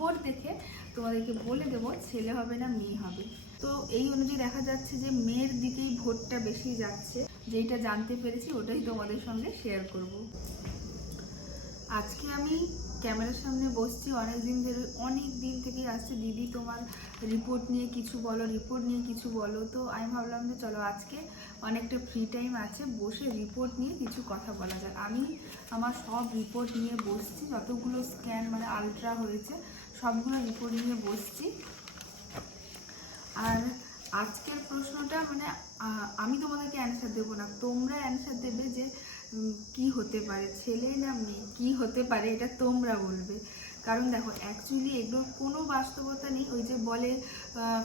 Report দেখে তোমাদেরকে বলে দেবো, ছেলে হবে না, মেয়ে হবে। তো এই অনুযায়ী দেখা যাচ্ছে যে মেয়ের দিকেই ভোটটা বেশি যাচ্ছে। যেইটা জানতে পেরেছি, ওটাই তোমাদের সঙ্গে শেয়ার করব। আজকে আমি ক্যামেরার সামনে বসছি অনেক দিন ধরে অনেক দিন থেকেই আসছে। দিদি তোমার রিপোর্ট নিয়ে কিছু বলো রিপোর্ট নিয়ে কিছু বলো। তো আমি ভাবলাম যে চলো, আজকে অনেকটা ফ্রি টাইম আছে, বসে রিপোর্ট নিয়ে কিছু কথা বলা যায় আমি আমার সব রিপোর্ট নিয়ে বসছি, যতগুলো স্ক্যান মানে আলট্রা হয়েছে সবগুলো রিপোর্ট নিয়ে বসছি। আর আজকের প্রশ্নটা মানে আমি তোমাদেরকে অ্যান্সার দেবো না, তোমরা অ্যান্সার দেবে যে কি হতে পারে, ছেলে না মেয়ে, কি হতে পারে এটা তোমরা বলবে। কারণ দেখো অ্যাকচুয়ালি এগুলোর কোনো বাস্তবতা নেই, ওই যে বলে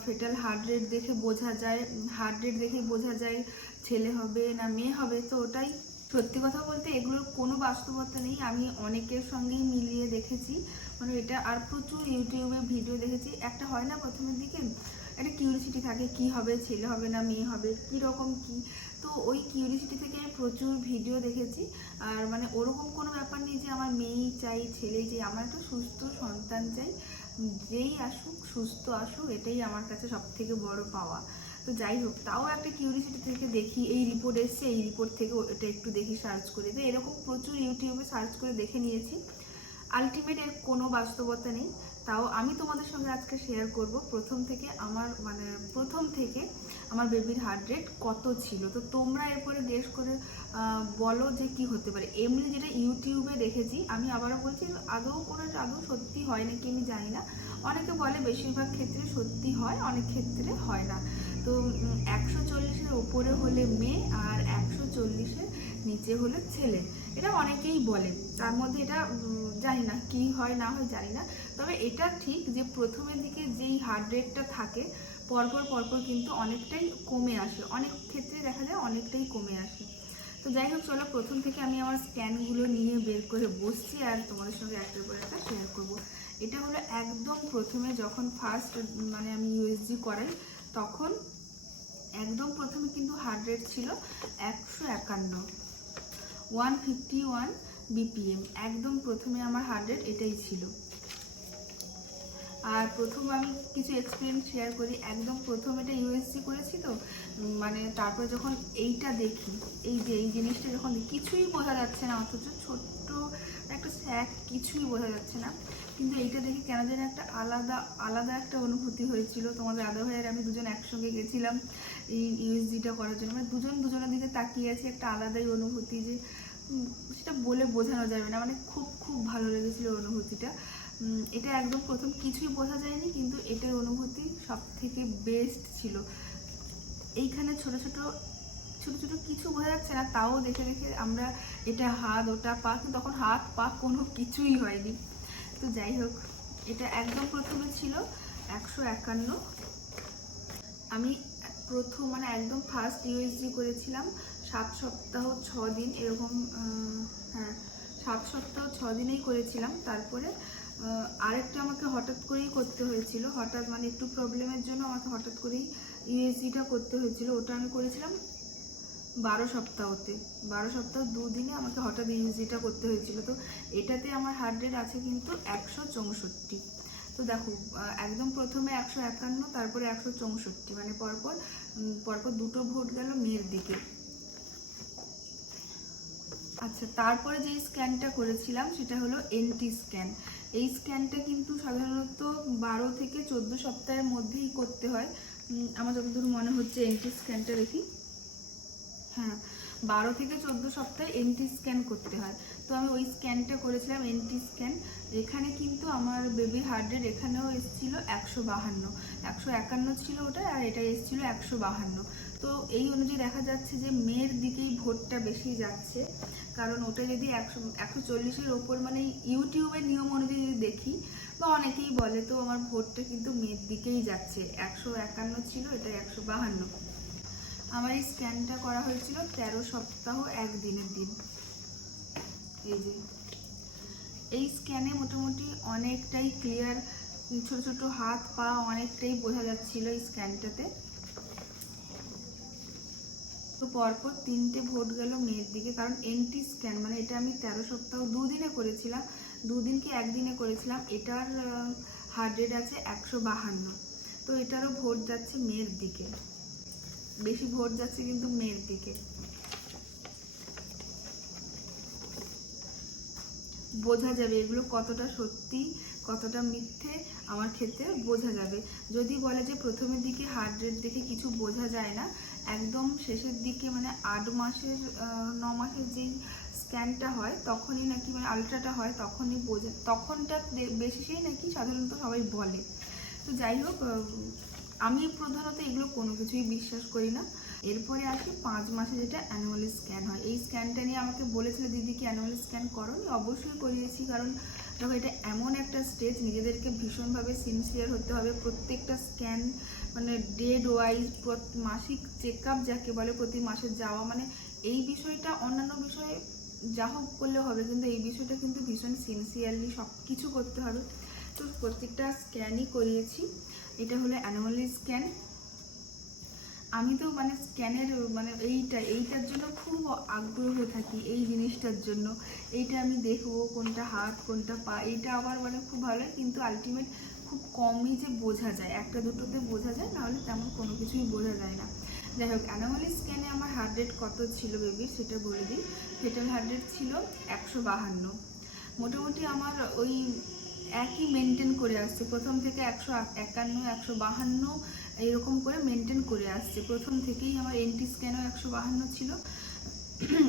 ফেটাল হার্ট রেট দেখে বোঝা যায় হার্ট রেট দেখে বোঝা যায়, ছেলে হবে না মেয়ে হবে, তো ওটাই সত্যি কথা বলতে এগুলোর কোনো বাস্তবতা নেই। আমি অনেকের সঙ্গেই মিলিয়ে দেখেছি। মানে এটা আর প্রচুর ইউটিউবে ভিডিও দেখেছি। একটা হয় না প্রথমের দিকে, একটা কিউরিসিটি থাকে, কি হবে, ছেলে হবে না, মেয়ে হবে কি রকম কি? তো ওই কিউরিসিটি থেকে আমি প্রচুর ভিডিও দেখেছি। আর মানে ওরকম কোনো ব্যাপার নেই যে আমার মেয়েই চাই, ছেলেই চাই। আমার একটা সুস্থ সন্তান চাই। যেই আসুক, সুস্থ আসুক, এটাই আমার কাছে সব থেকে বড় পাওয়া। তো যাই হোক, তাও একটা কিউরিসিটি থেকে দেখি, এই রিপোর্ট এসছে, এই রিপোর্ট থেকে ওটা একটু দেখি সার্চ করে। তো এরকম প্রচুর ইউটিউবে সার্চ করে দেখে নিয়েছি। আলটিমেট এর কোনো বাস্তবতা নেই। তাও আমি তোমাদের সঙ্গে আজকে শেয়ার করব, প্রথম থেকে আমার মানে প্রথম থেকে আমার বেবির হার্ট রেট কত ছিল? তো তোমরা এরপরে গেস করে বলো যে কি হতে পারে। এমনি যেটা ইউটিউবে দেখেছি, আমি আবারও বলছি আদৌ কোনো আদৌ সত্যি হয় নাকি আমি জানি না। অনেকে বলে বেশিরভাগ ক্ষেত্রে সত্যি হয়, অনেক ক্ষেত্রে হয় না। তো একশো চল্লিশের ওপরে হলে মেয়ে আর একশো চল্লিশের নিচে হলে ছেলে। এটা অনেকেই বলে। তার মধ্যে এটা জানি না কি হয়, না হয় জানি না। তবে এটা ঠিক যে প্রথমের দিকে যেই হার্ট রেটটা থাকে, পরপর পরপর কিন্তু অনেকটাই কমে আসে। অনেক ক্ষেত্রে দেখা যায় অনেকটাই কমে আসে। তো যাই হোক, চলো প্রথম থেকে আমি আমার স্ক্যানগুলো নিয়ে বের করে বসছি আর তোমাদের সঙ্গে একটার পর একটা শেয়ার করব। এটা হলো একদম প্রথমে যখন ফার্স্ট মানে আমি ইউএসজি করাই, তখন একদম প্রথমে কিন্তু হার্ট রেট ছিল একশো একান্ন ওয়ান ফিফটি ওয়ান বিপিএম একদম প্রথমে আমার হার্ট রেট এটাই ছিল। আর প্রথম আমি কিছু এক্সপিরিয়েন্স শেয়ার করি। একদম প্রথম এটা ইউএসসি করেছি তো মানে তারপরে যখন এইটা দেখি, এই যে, এই জিনিসটা যখন কিছুই বোঝা যাচ্ছে না, অথচ ছোট্ট একটা স্যাক কিছুই বোঝা যাচ্ছে না কিন্তু এইটা দেখে কেন যেন একটা আলাদা আলাদা একটা অনুভূতি হয়েছিল। তোমাদের আদা ভাইয়ের আমি দুজন একসঙ্গে গেছিলাম এই ইউএসজিটা করার জন্য। মানে দুজন দুজনের দিকে তাকিয়ে আছি একটা আলাদাই অনুভূতি যে সেটা বলে বোঝানো যাবে না। মানে খুব খুব ভালো লেগেছিল অনুভূতিটা। এটা একদম প্রথম কিছুই বোঝা যায়নি, কিন্তু এটার অনুভূতি সব থেকে বেস্ট ছিল। এইখানে ছোট ছোট, ছোটো ছোটো কিছু বোঝা যাচ্ছে না, তাও দেখে দেখে আমরা এটা হাত, ওটা পা তখন হাত, পা কোনো কিছুই হয়নি। তো যাই হোক, এটা একদম প্রথমে ছিল একশো একান্ন। আমি প্রথম মানে একদম ফার্স্ট ইউএসজি করেছিলাম, সাত সপ্তাহ ছ দিন এরকম হ্যাঁ সাত সপ্তাহ ছ দিনেই করেছিলাম। তারপরে আরেকটা আমাকে হঠাৎ করেই করতে হয়েছিল, হঠাৎ মানে একটু প্রবলেমের জন্য আমাকে হঠাৎ করেই ইউএসজিটা করতে হয়েছিল। ওটা আমি করেছিলাম বারো সপ্তাহতে। বারো সপ্তাহ দুদিনে আমাকে হঠাৎ ইউএসজিটা করতে হয়েছিল। তো এটাতে আমার হার্ট রেট আছে কিন্তু একশো চৌষট্টি। তো দেখো একদম প্রথমে একশো একান্ন, তারপরে একশো চৌষট্টি। মানে পরপর পরপর দুটো ভোট গেল মেয়ের দিকে। আচ্ছা তারপরে যে স্ক্যানটা করেছিলাম, সেটা হলো এনটি স্ক্যান এই স্ক্যানটা কিন্তু সাধারণত বারো থেকে চোদ্দ সপ্তাহের মধ্যেই করতে হয়। আমার যতদূর মনে হচ্ছে এনটি স্ক্যানটা দেখি। হ্যাঁ বারো থেকে চোদ্দ সপ্তাহে এনটি স্ক্যান করতে হয়। তো আমি ওই স্ক্যানটা করেছিলাম এনটি স্ক্যান এখানে কিন্তু আমার বেবি হার্ট রেট এখানেও এসেছিল একশো বাহান্ন। একশো একান্ন ছিল ওটা, আর এটা এসেছিল একশো বাহান্ন। তো এই অনুযায়ী দেখা যাচ্ছে যে মেয়ের দিকেই ভোটটা বেশি যাচ্ছে। কারণ ওটা যদি একশো একশো চল্লিশের ওপর মানে ইউটিউবের নিয়ম অনুযায়ী যদি দেখি, বা অনেকেই বলে, তো আমার ভোটটা কিন্তু মেয়ের দিকেই যাচ্ছে। একশো একান্ন ছিল, এটা একশো বাহান্ন। আমার এই স্ক্যানটা করা হয়েছিল তেরো সপ্তাহ একদিনের দিন। এই যে। এই স্ক্যানে মোটামুটি অনেকটাই ক্লিয়ার ছোট ছোট হাত পা অনেকটাই বোঝা যাচ্ছিল এই স্ক্যানটাতে। তো পরপর তিনটে ভোট গেল মেয়ের দিকে, কারণ এনটি স্ক্যান মানে এটা আমি তেরো সপ্তাহ দুদিনে করেছিলাম, দুদিন কি একদিনে করেছিলাম, এটার হার্ট রেট আছে একশো বাহান্ন। তো এটারও ভোট যাচ্ছে মেয়ের দিকে। বেশি ভোট যাচ্ছে কিন্তু মেয়ের দিকে। বোঝা যাবে এগুলো কতটা সত্যি, কতটা মিথ্যে, আমার ক্ষেত্রে বোঝা যাবে। যদি বলে যে প্রথমের দিকে হার্ট রেট দেখে কিছু বোঝা যায় না, একদম শেষের দিকে মানে আট মাসের ন মাসের যেই স্ক্যানটা হয়, তখনই নাকি মানে আলট্রাটা হয়, তখনই বোঝা, তখনটা বেশিসেই নাকি সাধারণত সবাই বলে। তো যাই হোক আমি প্রধানত এগুলো কোনো কিছুই বিশ্বাস করি না। এরপরে আসি পাঁচ মাসে যেটা অ্যানুয়াল স্ক্যান হয়। এই স্ক্যানটা নিয়ে আমাকে বলেছিল, দিদি, কি অ্যানুয়াল স্ক্যান করো অবশ্যই করিয়েছি, কারণ দেখো, এটা এমন একটা স্টেজ নিজেদেরকে ভীষণভাবে সিনসিয়ার হতে হবে। প্রত্যেকটা স্ক্যান মানে ডেড ওয়াইজ মাসিক চেক আপ যাকে বলে, প্রতি মাসে যাওয়া মানে এই বিষয়টা, অন্যান্য বিষয়ে যা হোক করলে হবে, কিন্তু এই বিষয়টা কিন্তু ভীষণ সিনসিয়ারলি সব কিছু করতে হবে। তো প্রত্যেকটা স্ক্যানই করিয়েছি। এটা হলো অ্যানুয়ালি স্ক্যান আমি তো মানে স্ক্যানের মানে এইটা, এইটার জন্য খুব আগ্রহ থাকি এই জিনিসটার জন্য। এইটা আমি দেখব, কোনটা হাত, কোনটা পা, এইটা আমার মানে খুব ভালো কিন্তু আলটিমেট খুব কমই যে বোঝা যায়। একটা দুটোতে বোঝা যায়, নাহলে তেমন কোনো কিছুই বোঝা যায় না। যাই হোক অ্যানোমালি স্ক্যানে আমার হার্ট রেট কত ছিল বেবি সেটা বলে দিই। ফেটাল হার্ট রেট ছিল একশো বাহান্ন। মোটামুটি আমার ওই একই মেনটেন করে আসছে। প্রথম থেকে একশো একান্ন, একশো বাহান্ন এরকম করে মেনটেন করে আসছে। প্রথম থেকেই আমার এনটি স্ক্যানও একশো বাহান্ন ছিল।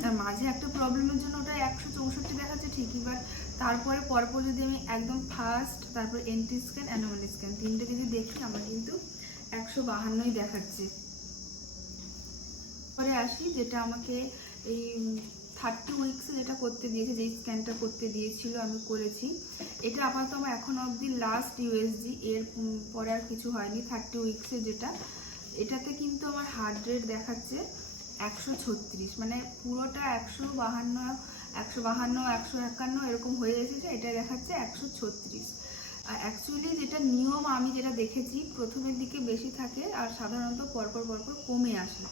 আর মাঝে একটা প্রবলেমের জন্য ওটা একশো চৌষট্টি দেখাচ্ছে ঠিকই বাট তারপরে পরপর যদি আমি একদম ফার্স্ট তারপর এনটি স্ক্যান অ্যানোমালি স্ক্যান তিনটে যদি দেখি, আমার কিন্তু একশো বাহান্নই দেখাচ্ছে। পরে আসি, যেটা আমাকে এই থার্টি উইক্সে যেটা করতে দিয়েছে, যেই স্ক্যানটা করতে দিয়েছিল, আমি করেছি। এটা আপাতত আমার এখন অবধি লাস্ট ইউএসজি এর পরে আর কিছু হয়নি থার্টি উইক্সে যেটা। এটাতে কিন্তু আমার হার্ট রেট দেখাচ্ছে একশো ছত্রিশ মানে পুরোটা একশো বাহান্ন একশো বাহান্ন, একশো একান্ন এরকম হয়ে এসেছে এটা দেখাচ্ছে একশো ছত্রিশ। অ্যাকচুয়ালি যেটা নিয়ম আমি যেটা দেখেছি, প্রথমের দিকে বেশি থাকে আর সাধারণত পরপর পরপর কমে আসে।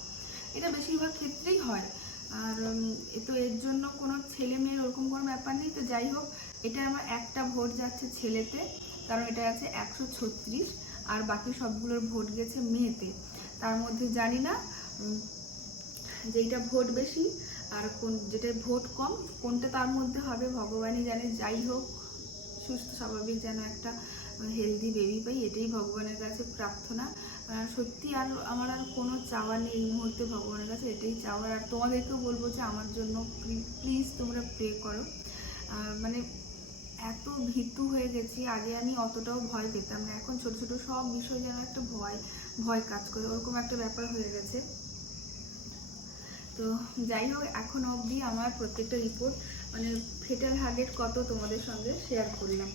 এটা বেশিরভাগ ক্ষেত্রেই হয়। আর তো এর জন্য কোনো ছেলে মেয়ের ওরকম কোনো ব্যাপার নেই। তো যাই হোক এটা আমার একটা ভোট যাচ্ছে ছেলেতে, কারণ এটা আছে একশো ছত্রিশ, আর বাকি সবগুলোর ভোট গেছে মেয়েতে। তার মধ্যে জানি না যেইটা ভোট বেশি আর কোন, যেটা ভোট কম, কোনটা তার মধ্যে হবে, ভগবানই জানে। যাই হোক, সুস্থ, স্বাভাবিক যেন একটা হেলদি বেবি পাই, এটাই ভগবানের কাছে প্রার্থনা। সত্যি আর আমার আর কোনো চাওয়া নেই এই মুহূর্তে ভগবানের কাছে, এটাই চাওয়ার। আর তোমাদেরকেও বলব যে আমার জন্য প্লিজ তোমরা প্রে করো। মানে এত ভীতু হয়ে গেছি, আগে আমি অতটাও ভয় পেতাম না। এখন ছোট ছোট সব বিষয় যেন একটা ভয় ভয় কাজ করে, ওরকম একটা ব্যাপার হয়ে গেছে। তো যাই হোক, এখন অবধি আমার প্রত্যেকটা রিপোর্ট মানে ফেটাল হার্টের কত তোমাদের সঙ্গে শেয়ার করলাম।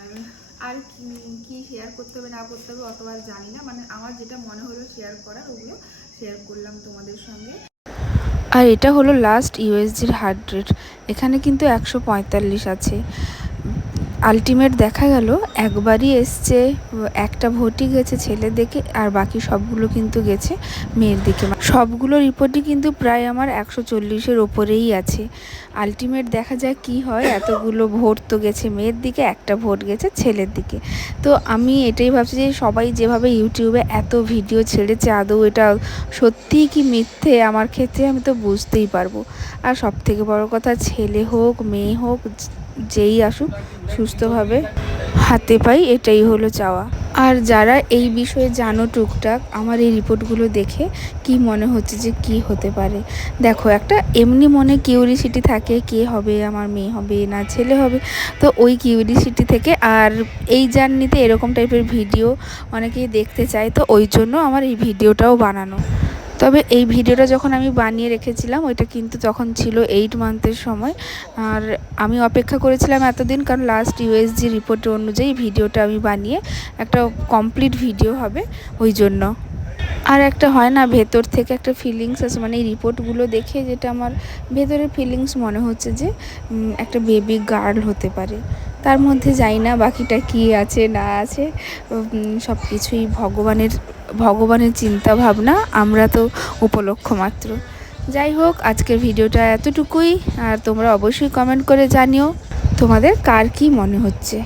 আর আর কি- শেয়ার করতে হবে, না করতে হবে অত আর জানি না। মানে আমার যেটা মনে হলো শেয়ার করার, ওগুলো শেয়ার করলাম তোমাদের সঙ্গে। আর এটা হলো লাস্ট ইউএসজির হার্ট রেট এখানে কিন্তু একশো পঁয়তাল্লিশ আছে। আলটিমেট দেখা গেল, একবারই এসছে, একটা ভোটই গেছে ছেলের দিকে আর বাকি সবগুলো কিন্তু গেছে মেয়ের দিকে। সবগুলো রিপোর্টই কিন্তু প্রায় আমার একশো চল্লিশের ওপরেই আছে। আলটিমেট দেখা যায় কি হয়, এতগুলো ভোট তো গেছে মেয়ের দিকে, একটা ভোট গেছে ছেলের দিকে। তো আমি এটাই ভাবছি যে সবাই যেভাবে ইউটিউবে এত ভিডিও ছেড়েছে, আদৌ এটা সত্যিই কি মিথ্যে? আমার ক্ষেত্রে আমি তো বুঝতেই পারব। আর সব থেকে বড় কথা, ছেলে হোক, মেয়ে হোক যেই আসুক, সুস্থভাবে হাতে পাই, এটাই হলো চাওয়া। আর যারা এই বিষয়ে জানো টুকটাক, আমার এই রিপোর্টগুলো দেখে কি মনে হচ্ছে যে কি হতে পারে। দেখো, একটা এমনি মনে কিউরিসিটি থাকে, কে হবে, আমার মেয়ে হবে না, ছেলে হবে। তো ওই কিউরিসিটি থেকে আর এই জার্নিতে এরকম টাইপের ভিডিও অনেকেই দেখতে চায়, তো ওই জন্য আমার এই ভিডিওটাও বানানো। তবে এই ভিডিওটা যখন আমি বানিয়ে রেখেছিলাম, ওইটা কিন্তু তখন ছিল এইট মান্থের সময়। আর আমি অপেক্ষা করেছিলাম এতদিন, কারণ লাস্ট ইউএসজি রিপোর্ট অনুযায়ী ভিডিওটা আমি বানিয়ে একটা কমপ্লিট ভিডিও হবে ওই জন্য। আর একটা হয় না, ভেতর থেকে একটা ফিলিংস আছে মানে এই রিপোর্টগুলো দেখে যেটা আমার ভেতরের ফিলিংস মনে হচ্ছে যে একটা বেবি গার্ল হতে পারে। তার মধ্যে যাই না, বাকিটা কি আছে, না আছে সব কিছুই ভগবানের ভগবানের চিন্তা ভাবনা, আমরা তো উপলক্ষ মাত্র। যাই হোক, আজকের ভিডিওটা এতটুকুই, আর তোমরা অবশ্যই কমেন্ট করে জানিও তোমাদের কার কি মনে হচ্ছে।